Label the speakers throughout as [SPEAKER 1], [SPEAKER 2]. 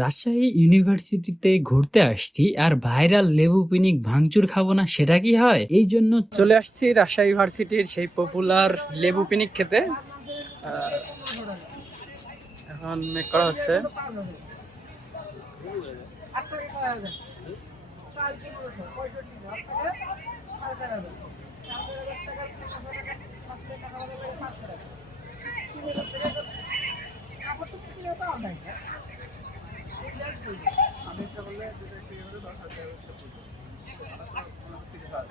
[SPEAKER 1] রাজশাহী ইউনিভার্সিটিতে ঘুরতে আসছি আর ভাইরাল লেবু পিনিক ভাঙচুর খাব না, সেটা কি হয়? এই জন্য চলে আসছি রাজশাহী ইউনিভার্সিটির সেই পপুলার লেবু পিনিক খেতে। এখন মেক করা হচ্ছে।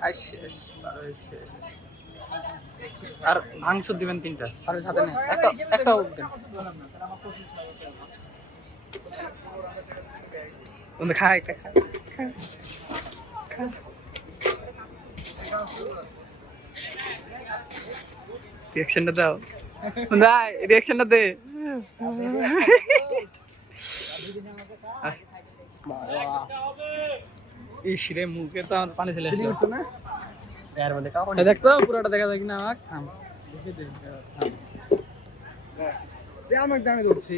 [SPEAKER 1] আর শেষ, শেষ। আর মাংস দিবেন তিনটা। আর সাথে নেই একটা একটা দেন। বন্ধু খা একটা খা। রিয়াকশনটা দাও। বন্ধু আয় রিয়াকশনটা দে। ইস রে মুখে তো আমার পানি চলে আসলো। এই দেখ তো পুরোটা দেখা যায় কিনা আমার থাম।
[SPEAKER 2] আমাকে আমি ধরছি।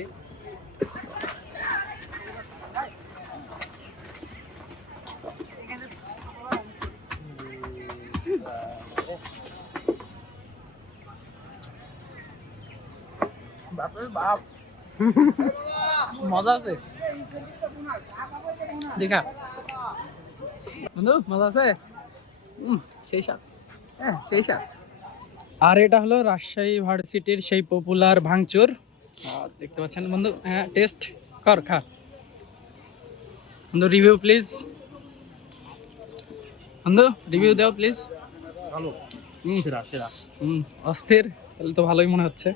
[SPEAKER 1] বাপরে বাপ। মজা আছে? দেখা। বন্ধু মজা আছে? সেই সাপ হ্যাঁ সেই সাপ আর এটা হলো রাজশাহী ভার্সিটির সেই পপুলার ভাঙচুর। আর দেখতে পাচ্ছেন বন্ধু হ্যাঁ টেস্ট কর খা। বন্ধু রিভিউ প্লিজ বন্ধু রিভিউ দাও প্লিজ
[SPEAKER 2] ভালো।
[SPEAKER 1] হুম
[SPEAKER 2] সেরা সেরা।
[SPEAKER 1] হুম অস্থির তাহলে তো ভালোই মনে হচ্ছে।